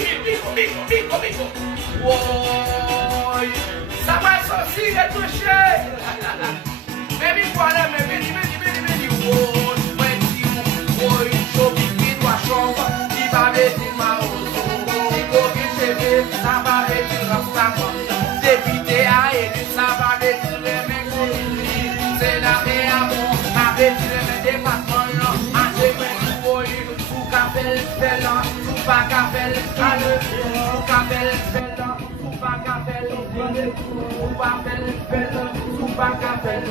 bico. Oi, ça vai sozinho, é do cheio. Vem embora, vem. Oi, show pequeno a chova, e vai ver de mal. E corrigir, ça va ver de nossa mão. Depiter a ele, ça va ver de remexer. C'est la réaction, avec le département. A gente do olho, o cabelo pela, o bagabel, o cabelo pela, o bagabel, o papel pela, o bagabel,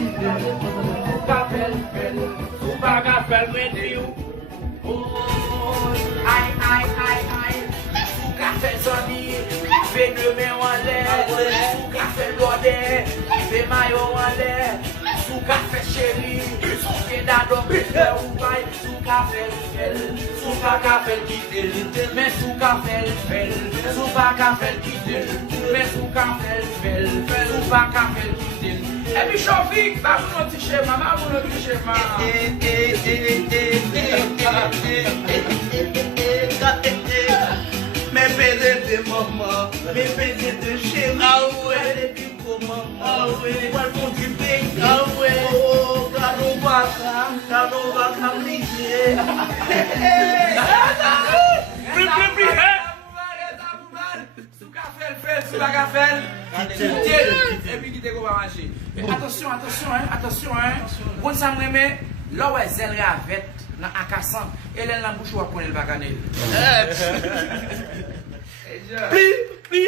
o cabelo pela, o bagabel mediu. Ai, o café sonne, vem no meu olé, o café godé, vem maior olé. O café chéri, o dado é o pai, o café quitele, mas o café fel, o café quitele, mas o café fel, o café quitele. É bicho vivo, vai não te chamar, vai não te chamar. Me pede de mamãe, me pede de chéri, Aoué, aoué, qual bom de bem, aoué, oh, caramba, camlique. Sou café fel, sou café quitele. Et puis qui te va marcher. Attention, Bon ça me remet, là où elle ravette dans Akassan, elle est dans la bouche où elle va connaître le bacanel. Pli.